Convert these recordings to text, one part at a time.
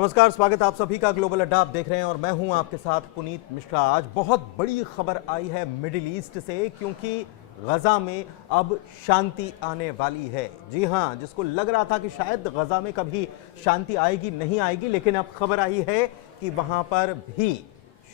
नमस्कार, स्वागत है आप सभी का ग्लोबल अड्डा आप देख रहे हैं और मैं हूं आपके साथ पुनीत मिश्रा। आज बहुत बड़ी खबर आई है मिडिल ईस्ट से, क्योंकि गजा में अब शांति आने वाली है। जी हां, जिसको लग रहा था कि शायद गजा में कभी शांति आएगी नहीं आएगी, लेकिन अब खबर आई है कि वहां पर भी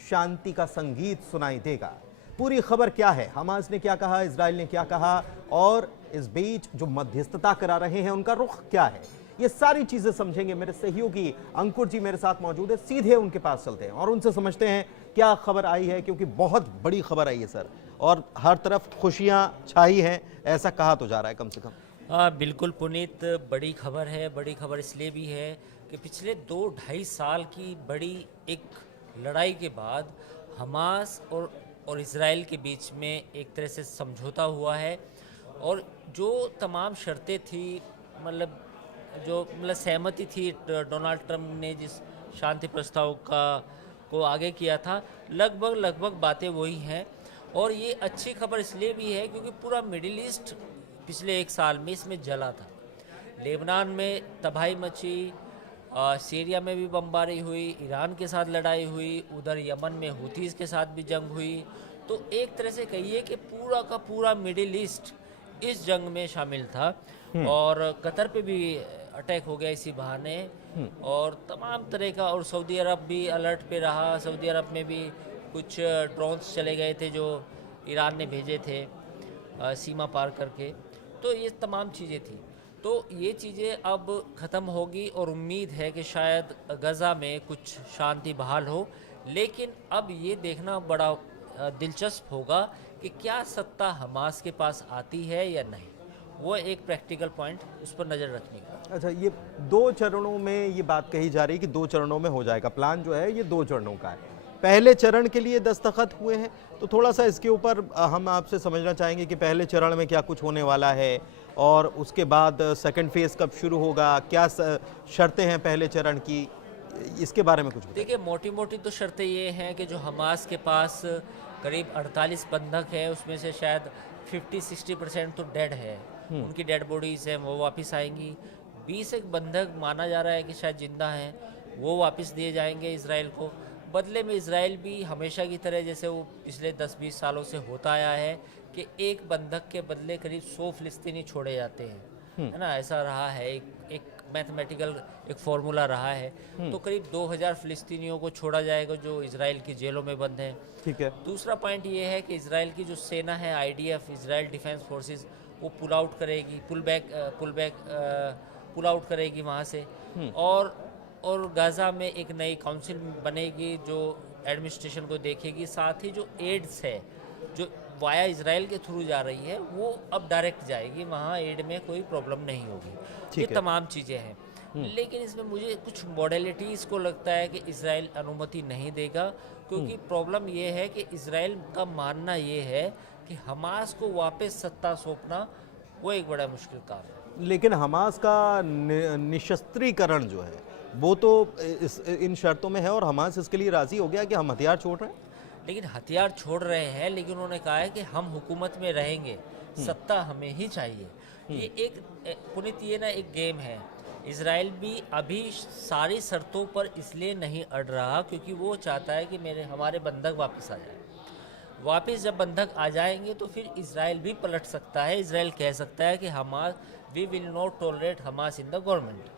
शांति का संगीत सुनाई देगा। पूरी खबर क्या है, हमास ने क्या कहा, इजराइल ने क्या कहा, और इस बीच जो मध्यस्थता करा रहे हैं उनका रुख क्या है, ये सारी चीजें समझेंगे। मेरे सहयोगी अंकुर जी मेरे साथ मौजूद है, सीधे उनके पास चलते हैं और उनसे समझते हैं क्या खबर आई है, क्योंकि बहुत बड़ी खबर आई है सर, और हर तरफ खुशियां छाई हैं, ऐसा कहा तो जा रहा है कम से कम। हाँ बिल्कुल पुनीत, बड़ी खबर है। बड़ी खबर इसलिए भी है कि पिछले 2-2.5 साल की बड़ी एक लड़ाई के बाद हमास और इजराइल के बीच में एक तरह से समझौता हुआ है, और जो तमाम शर्तें थी, मतलब सहमति थी डोनाल्ड ट्रंप ने जिस शांति प्रस्ताव को आगे किया था, लगभग बातें वही हैं। और ये अच्छी खबर इसलिए भी है क्योंकि पूरा मिडिल ईस्ट पिछले 1 साल में इसमें जला था। लेबनान में तबाही मची, सीरिया में भी बमबारी हुई, ईरान के साथ लड़ाई हुई, उधर यमन में हुतीज़ के साथ भी जंग हुई। तो एक तरह से कहिए कि पूरा का पूरा मिडिल ईस्ट इस जंग में शामिल था, और कतर पे भी अटैक हो गया इसी बहाने, और तमाम तरह का। और सऊदी अरब भी अलर्ट पे रहा। सऊदी अरब में भी कुछ ड्रोन्स चले गए थे जो ईरान ने भेजे थे सीमा पार करके। तो ये तमाम चीज़ें थी। तो ये चीज़ें अब ख़त्म होगी और उम्मीद है कि शायद गज़ा में कुछ शांति बहाल हो। लेकिन अब ये देखना बड़ा दिलचस्प होगा कि क्या सत्ता हमास के पास आती है या नहीं। वो एक प्रैक्टिकल पॉइंट, उस पर नज़र रखने का। अच्छा, ये 2 चरणों में ये बात कही जा रही है कि 2 चरणों में हो जाएगा। प्लान जो है ये 2 चरणों का है। पहले चरण के लिए दस्तखत हुए हैं, तो थोड़ा सा इसके ऊपर हम आपसे समझना चाहेंगे कि पहले चरण में क्या कुछ होने वाला है, और उसके बाद सेकंड फेज कब शुरू होगा, क्या शर्तें हैं पहले चरण की, इसके बारे में कुछ बताइए। देखिए, मोटी मोटी तो शर्तें ये हैं कि जो हमास के पास करीब 48 बंधक है, उसमें से शायद 50-60% तो डेड है, उनकी डेड बॉडीज़ हैं, वो वापस आएंगी। 20 एक बंधक माना जा रहा है कि शायद जिंदा हैं, वो वापस दिए जाएंगे इसराइल को। बदले में इसराइल भी हमेशा की तरह, जैसे वो पिछले 10-20 सालों से होता आया है, कि एक बंधक के बदले करीब 100 फिलिस्तीनी छोड़े जाते हैं, है ना। ऐसा रहा है, एक मैथमेटिकल एक फॉर्मूला रहा है। तो करीब 2000 फिलिस्तीनियों को छोड़ा जाएगा जो इसराइल की जेलों में बंद हैं। ठीक है। दूसरा पॉइंट ये है कि इसराइल की जो सेना है, IDF, इसराइल डिफेंस फोर्सेस, वो पुल आउट करेगी, पुल आउट करेगी वहाँ से। और गाज़ा में एक नई काउंसिल बनेगी जो एडमिनिस्ट्रेशन को देखेगी। साथ ही जो एड्स है जो वाया इसराइल के थ्रू जा रही है, वो अब डायरेक्ट जाएगी वहाँ, एड में कोई प्रॉब्लम नहीं होगी। ये तमाम चीज़ें हैं। लेकिन इसमें मुझे कुछ मॉडलिटीज़ को लगता है कि इसराइल अनुमति नहीं देगा, क्योंकि प्रॉब्लम ये है कि इसराइल का मानना ये है कि हमास को वापस सत्ता सौंपना वो एक बड़ा मुश्किल काम है। लेकिन हमास का निशस्त्रीकरण जो है वो तो इन शर्तों में है, और हमास इसके लिए राजी हो गया कि हम हथियार छोड़ रहे हैं। लेकिन हथियार छोड़ रहे हैं, लेकिन उन्होंने कहा है कि हम हुकूमत में रहेंगे, सत्ता हमें ही चाहिए। ये एक पुनीत, ये ना एक गेम है। इसराइल भी अभी सारी शर्तों पर इसलिए नहीं अड़ रहा क्योंकि वो चाहता है कि हमारे बंधक वापस आ जाए। वापस जब बंधक आ जाएंगे तो फिर इसराइल भी पलट सकता है। इसराइल कह सकता है कि Hamas, we will not tolerate Hamas in the government.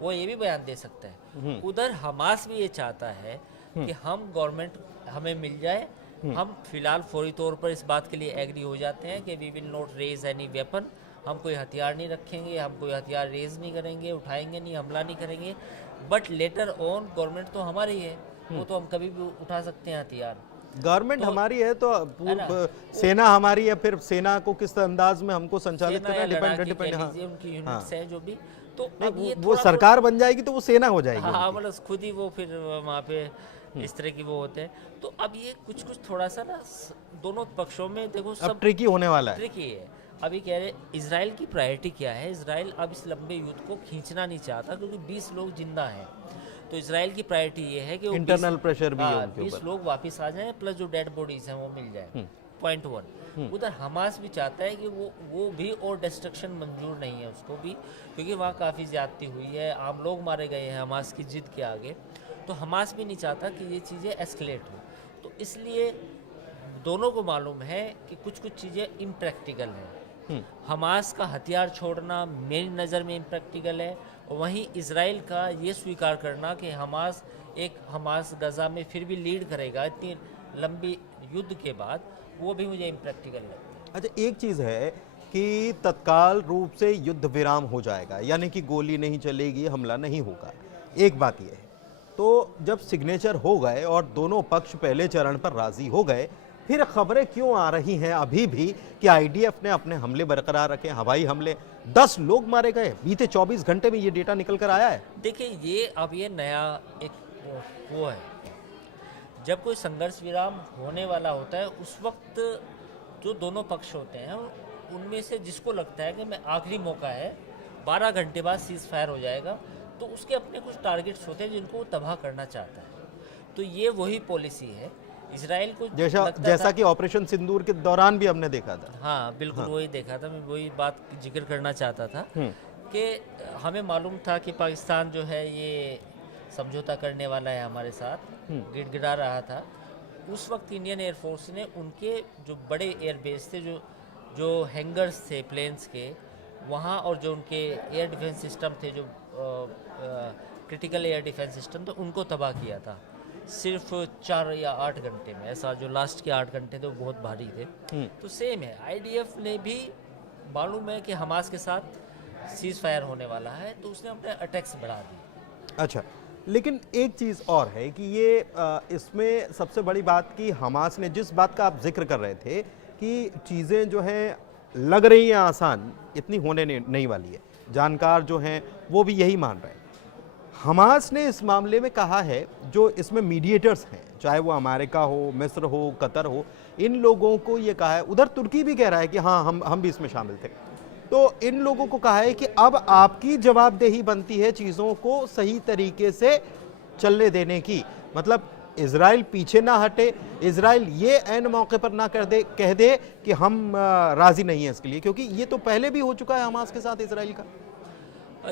वो ये भी बयान दे सकता है। उधर हमास भी ये चाहता है कि हम गवर्नमेंट हमें मिल जाए। हम फिलहाल फौरी तौर पर इस बात के लिए एग्री हो जाते हैं कि we will not raise any weapon, हम कोई हथियार नहीं रखेंगे, हम कोई हथियार रेज नहीं करेंगे, उठाएंगे नहीं, हमला नहीं करेंगे। बट लेटर ऑन गवर्नमेंट तो हमारी है, वो तो हम कभी भी उठा सकते हैं हथियार। गवर्नमेंट तो हमारी है तो सेना हमारी है, फिर सेना को किस अंदाज में हमको संचालित करना डिपेंड उनकी यूनिट्स है जो भी। तो अब ये वो सरकार बन जाएगी तो वो सेना हो जाएगी। हाँ, मतलब खुद ही वो फिर वहाँ पे इस तरह की वो होते हैं। तो अब ये कुछ थोड़ा सा ना दोनों पक्षों में देखो सब ट्रिकी होने वाला है। ट्रिकी है। अभी कह रहे इसराइल की प्रायोरिटी क्या है। इसराइल अब इस लंबे युद्ध को खींचना नहीं चाहता क्योंकि 20 लोग जिंदा हैं। तो इसराइल की प्रायोरिटी ये है कि इंटरनल प्रेशर भी है उनके 20 ऊपर। लोग वापस आ जाएं, प्लस जो डेड बॉडीज हैं वो मिल जाए। 0.1। उधर हमास भी चाहता है कि वो भी और डिस्ट्रक्शन मंजूर नहीं है उसको भी, क्योंकि वहाँ काफ़ी ज़्यादती हुई है, आम लोग मारे गए हैं हमास की जिद के आगे। तो हमास भी नहीं चाहता कि ये चीज़ें एस्केलेट हो, तो इसलिए दोनों को मालूम है कि कुछ कुछ चीज़ें इम्प्रैक्टिकल हैं। हमास का हथियार छोड़ना मेरी नज़र में इम्प्रैक्टिकल है, और वहीं इजराइल का ये स्वीकार करना कि हमास गज़ा में फिर भी लीड करेगा इतनी लंबी युद्ध के बाद, वो भी मुझे इम्प्रैक्टिकल लगता है। अच्छा, एक चीज़ है कि तत्काल रूप से युद्ध विराम हो जाएगा, यानी कि गोली नहीं चलेगी, हमला नहीं होगा, एक बात यह है। तो जब सिग्नेचर हो गए और दोनों पक्ष पहले चरण पर राजी हो गए, फिर खबरें क्यों आ रही हैं अभी भी कि आईडीएफ ने अपने हमले बरकरार रखे, हवाई हमले, 10 लोग मारे गए बीते 24 घंटे में, ये डेटा निकल कर आया है। देखिए, ये नया एक वो है, जब कोई संघर्ष विराम होने वाला होता है उस वक्त जो दोनों पक्ष होते हैं उनमें से जिसको लगता है कि मैं आखिरी मौका है, 12 घंटे बाद सीज फायर हो जाएगा, तो उसके अपने कुछ टारगेट्स होते हैं जिनको वो तबाह करना चाहता है। तो ये वही पॉलिसी है इजराइल को, जैसा कि ऑपरेशन सिंदूर के दौरान भी हमने देखा था। हाँ बिल्कुल, हाँ। वही देखा था, मैं वही बात जिक्र करना चाहता था कि हमें मालूम था कि पाकिस्तान जो है ये समझौता करने वाला है हमारे साथ, गिड़गिड़ा रहा था। उस वक्त इंडियन एयरफोर्स ने उनके जो बड़े एयरबेस थे, जो हैंगर्स थे प्लेन्स के वहाँ, और जो उनके एयर डिफेंस सिस्टम थे, जो क्रिटिकल एयर डिफेंस सिस्टम, तो उनको तबाह किया था सिर्फ 4 या 8 घंटे में। ऐसा जो लास्ट के 8 घंटे थे वो बहुत भारी थे। तो सेम है, आईडीएफ ने भी मालूम है कि हमास के साथ सीज फायर होने वाला है, तो उसने अपने अटैक्स बढ़ा दिए। अच्छा, लेकिन एक चीज़ और है कि ये इसमें सबसे बड़ी बात कि हमास ने, जिस बात का आप जिक्र कर रहे थे कि चीज़ें जो हैं लग रही हैं आसान, इतनी होने नहीं वाली है, जानकार जो हैं वो भी यही मान रहे हैं। हमास ने इस मामले में कहा है, जो इसमें मीडिएटर्स हैं, चाहे वो अमेरिका हो, मिस्र हो, कतर हो, इन लोगों को ये कहा है, उधर तुर्की भी कह रहा है कि हाँ हम भी इसमें शामिल थे, तो इन लोगों को कहा है कि अब आपकी जवाबदेही बनती है चीज़ों को सही तरीके से चलने देने की। मतलब इजराइल पीछे ना हटे, इजराइल ये ऐन मौके पर ना कह दे कि हम राजी नहीं हैं इसके लिए, क्योंकि ये तो पहले भी हो चुका है हमास के साथ इजराइल का।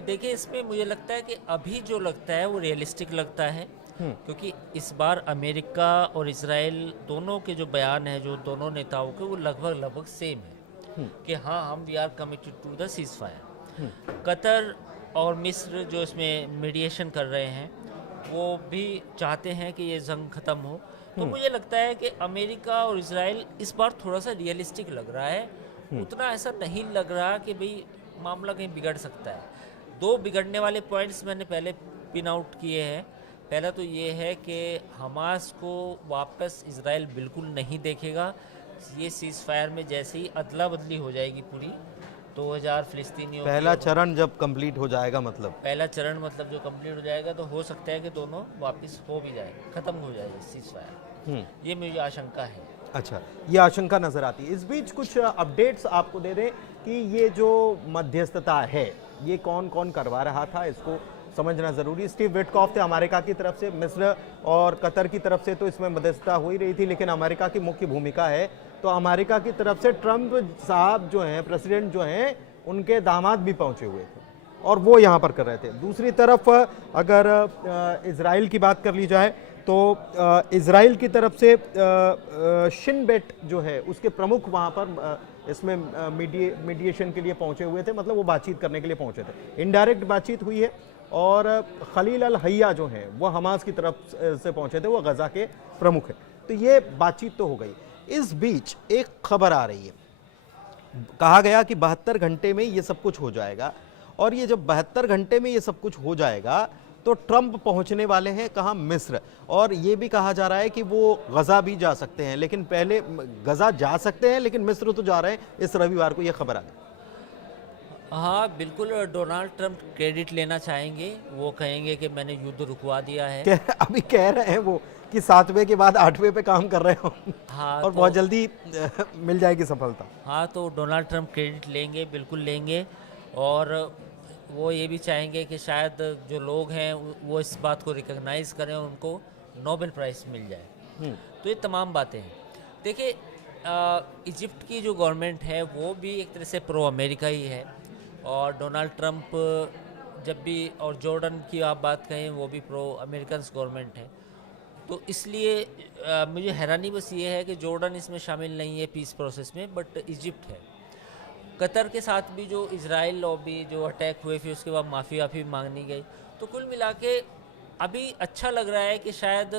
देखिए, इसमें मुझे लगता है कि अभी जो लगता है वो रियलिस्टिक लगता है, क्योंकि इस बार अमेरिका और इजराइल दोनों के जो बयान है, जो दोनों नेताओं के, वो लगभग सेम है कि हाँ, हम we are committed to the ceasefire. कतर और मिस्र जो इसमें मीडिएशन कर रहे हैं, वो भी चाहते हैं कि ये जंग ख़त्म हो। तो मुझे लगता है कि अमेरिका और इजराइल इस बार थोड़ा सा रियलिस्टिक लग रहा है, उतना ऐसा नहीं लग रहा कि भाई मामला कहीं बिगड़ सकता है। 2 बिगड़ने वाले पॉइंट्स मैंने पहले पिन आउट किए हैं। पहला तो ये है कि हमास को वापस इजराइल बिल्कुल नहीं देखेगा। ये सीज फायर में जैसे ही अदला बदली हो जाएगी पूरी, 2000 फिलिस्तीनियों, पहला चरण जब कंप्लीट हो जाएगा, पहला चरण मतलब जो कंप्लीट हो जाएगा, तो हो सकता है कि दोनों वापस हो भी जाए, ख़त्म हो जाए सीज फायर। ये मेरी आशंका है। अच्छा, ये आशंका नजर आती है। इस बीच कुछ अपडेट्स आपको दे दें कि ये जो मध्यस्थता है, ये कौन कौन करवा रहा था, इसको समझना ज़रूरी। स्टीव विटकॉफ थे अमेरिका की तरफ से, मिस्र और कतर की तरफ से तो इसमें मध्यस्थता हो ही रही थी, लेकिन अमेरिका की मुख्य भूमिका है। तो अमेरिका की तरफ से ट्रंप साहब जो हैं, प्रेसिडेंट जो हैं, उनके दामाद भी पहुंचे हुए थे और वो यहाँ पर कर रहे थे। दूसरी तरफ अगर इजराइल की बात कर ली जाए तो इजराइल की तरफ से शिन बेट जो है उसके प्रमुख वहाँ पर इसमें मीडिएशन के लिए पहुँचे हुए थे, मतलब वो बातचीत करने के लिए पहुँचे थे। इनडायरेक्ट बातचीत हुई है। और खलील अल हैया जो हैं वो हमास की तरफ से पहुँचे थे, वो गज़ा के प्रमुख हैं। तो ये बातचीत तो हो गई। इस बीच एक खबर आ रही है, कहा गया कि 72 घंटे में ये सब कुछ हो जाएगा, और ये जब 72 घंटे में ये सब कुछ हो जाएगा तो ट्रंप पहुंचने वाले हैं कहाँ, मिस्र। और ये भी कहा जा रहा है कि वो गज़ा भी जा सकते हैं, लेकिन पहले गज़ा जा सकते हैं लेकिन मिस्र तो जा रहे हैं। इस रविवार को ये खबर आ गई। हाँ बिल्कुल, डोनाल्ड ट्रंप क्रेडिट लेना चाहेंगे, वो कहेंगे कि मैंने युद्ध रुकवा दिया है। अभी कह रहे हैं वो कि 7वें के बाद 8वें पे काम कर रहे हो। हाँ, और बहुत जल्दी मिल जाएगी सफलता। हाँ, तो डोनाल्ड ट्रंप क्रेडिट लेंगे, बिल्कुल लेंगे, और वो ये भी चाहेंगे कि शायद जो लोग हैं वो इस बात को रिकॉग्नाइज़ करें, उनको नोबेल प्राइज़ मिल जाए। तो ये तमाम बातें हैं। देखिए, इजिप्ट की जो गवर्नमेंट है वो भी एक तरह से प्रो अमेरिका ही है, और डोनाल्ड ट्रंप जब भी, और जॉर्डन की आप बात कहें वो भी प्रो अमेरिकन गवर्नमेंट है। तो इसलिए मुझे हैरानी बस ये है कि जॉर्डन इसमें शामिल नहीं है पीस प्रोसेस में, बट इजिप्ट है। कतर के साथ भी जो इजराइल और भी जो अटैक हुए, फिर उसके बाद माफ़ी मांगनी गई। तो कुल मिला के अभी अच्छा लग रहा है कि शायद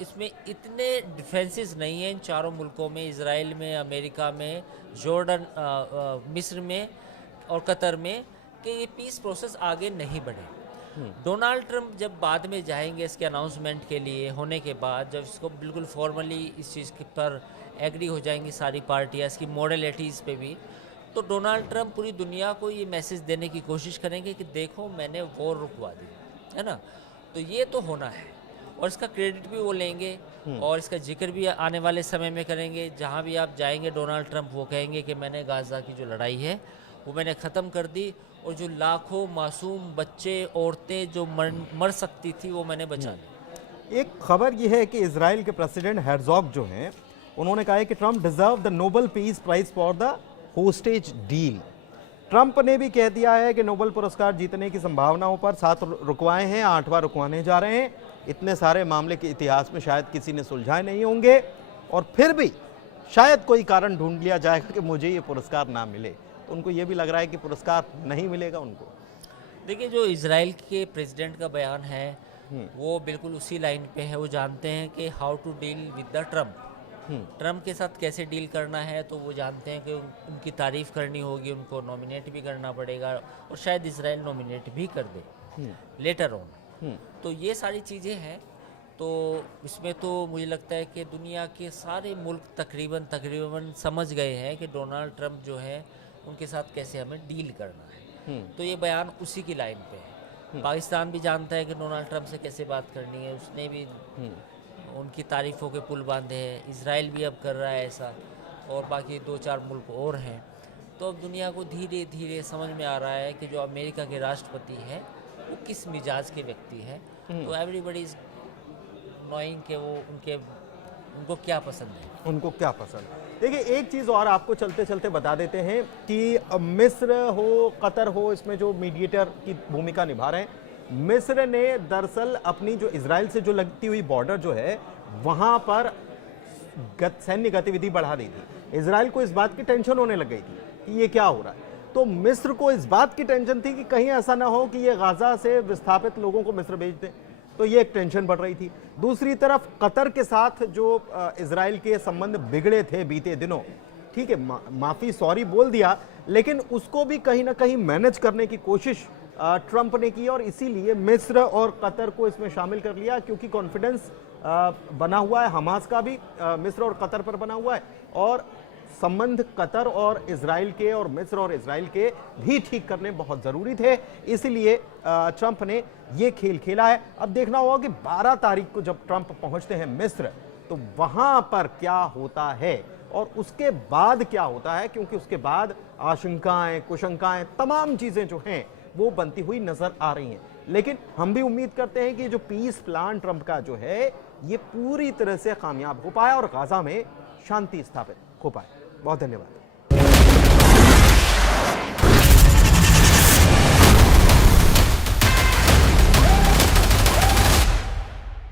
इसमें इतने डिफेंसेस नहीं हैं इन चारों मुल्कों में, इजराइल में, अमेरिका में, जॉर्डन, मिस्र में और कतर में, कि ये पीस प्रोसेस आगे नहीं बढ़े। डोनाल्ड ट्रंप जब बाद में जाएंगे इसके अनाउंसमेंट के लिए, होने के बाद जब इसको बिल्कुल फॉर्मली इस चीज़ के पर एग्री हो जाएंगी सारी पार्टियाँ, इसकी मॉडलिटीज़ पे भी, तो डोनाल्ड ट्रंप पूरी दुनिया को ये मैसेज देने की कोशिश करेंगे कि देखो मैंने वॉर रुकवा दी, है ना। तो ये तो होना है, और इसका क्रेडिट भी वो लेंगे और इसका जिक्र भी आने वाले समय में करेंगे। जहाँ भी आप जाएंगे डोनाल्ड ट्रंप वो कहेंगे कि मैंने गाज़ा की जो लड़ाई है वो मैंने ख़त्म कर दी, और जो लाखों मासूम बच्चे, औरतें जो मर सकती थी वो मैंने बचा ली। एक खबर यह है कि इजराइल के प्रेसिडेंट हेrzog जो हैं, उन्होंने कहा है कि Trump deserve the Nobel peace prize for the hostage deal. Trump ने भी कह दिया है कि नोबेल पुरस्कार जीतने की संभावनाओं पर 7 रुकवाए हैं, 8वां रुकवाने जा रहे हैं। इतने सारे मामले के इतिहास में शायद किसी ने सुलझाए नहीं होंगे, और फिर भी शायद कोई कारण ढूंढ लिया जाएगा कि मुझे ये पुरस्कार ना मिले। तो उनको ये भी लग रहा है कि पुरस्कार नहीं मिलेगा उनको। देखिए, जो इजराइल के प्रेसिडेंट का बयान है वो बिल्कुल उसी लाइन पे है। वो जानते हैं कि how to deal with the Trump के साथ कैसे डील करना है। तो वो जानते हैं कि उनकी तारीफ़ करनी होगी, उनको नॉमिनेट भी करना पड़ेगा, और शायद इजराइल नॉमिनेट भी कर दे लेटर ऑन। तो ये सारी चीज़ें हैं। तो इसमें तो मुझे लगता है कि दुनिया के सारे मुल्क तकरीबन समझ गए हैं कि डोनाल्ड ट्रंप जो है उनके साथ कैसे हमें डील करना है। तो ये बयान उसी की लाइन पे है। पाकिस्तान भी जानता है कि डोनाल्ड ट्रंप से कैसे बात करनी है, उसने भी उनकी तारीफ़ों के पुल बांधे हैं। इजराइल भी अब कर रहा है ऐसा, और बाकी 2-4 मुल्क और हैं। तो अब दुनिया को धीरे धीरे समझ में आ रहा है कि जो अमेरिका के राष्ट्रपति हैं वो किस मिजाज के व्यक्ति हैं। तो एवरीबडी इज नोइंग कि वो उनको क्या पसंद है, उनको क्या पसंद। देखिए, एक चीज़ और आपको चलते चलते बता देते हैं कि मिस्र हो, कतर हो, इसमें जो मीडिएटर की भूमिका निभा रहे हैं। मिस्र ने दरअसल अपनी जो इजराइल से जो लगती हुई बॉर्डर जो है वहां पर सैन्य गतिविधि बढ़ा दी थी। इजराइल को इस बात की टेंशन होने लग गई थी कि ये क्या हो रहा है। तो मिस्र को इस बात की टेंशन थी कि कहीं ऐसा ना हो कि ये गाजा से विस्थापित लोगों को मिस्र भेज दें। तो ये एक टेंशन बढ़ रही थी। दूसरी तरफ कतर के साथ जो इजराइल के संबंध बिगड़े थे बीते दिनों, ठीक है, माफी सॉरी बोल दिया, लेकिन उसको भी कहीं ना कहीं मैनेज करने की कोशिश ट्रंप ने की, और इसीलिए मिस्र और कतर को इसमें शामिल कर लिया, क्योंकि कॉन्फिडेंस बना हुआ है हमास का भी मिस्र और कतर पर बना हुआ है, और संबंध कतर और इजराइल के और मिस्र और इजराइल के भी ठीक करने बहुत ज़रूरी थे। इसलिए ट्रंप ने ये खेल खेला है। अब देखना होगा कि 12 तारीख को जब ट्रंप पहुंचते हैं मिस्र, तो वहां पर क्या होता है और उसके बाद क्या होता है, क्योंकि उसके बाद आशंकाएं, कुशंकाएं, तमाम चीज़ें जो हैं वो बनती हुई नजर आ रही हैं। लेकिन हम भी उम्मीद करते हैं कि जो पीस प्लान ट्रंप का जो है ये पूरी तरह से कामयाब हो पाए और गाजा में शांति स्थापित हो पाए। बहुत धन्यवाद।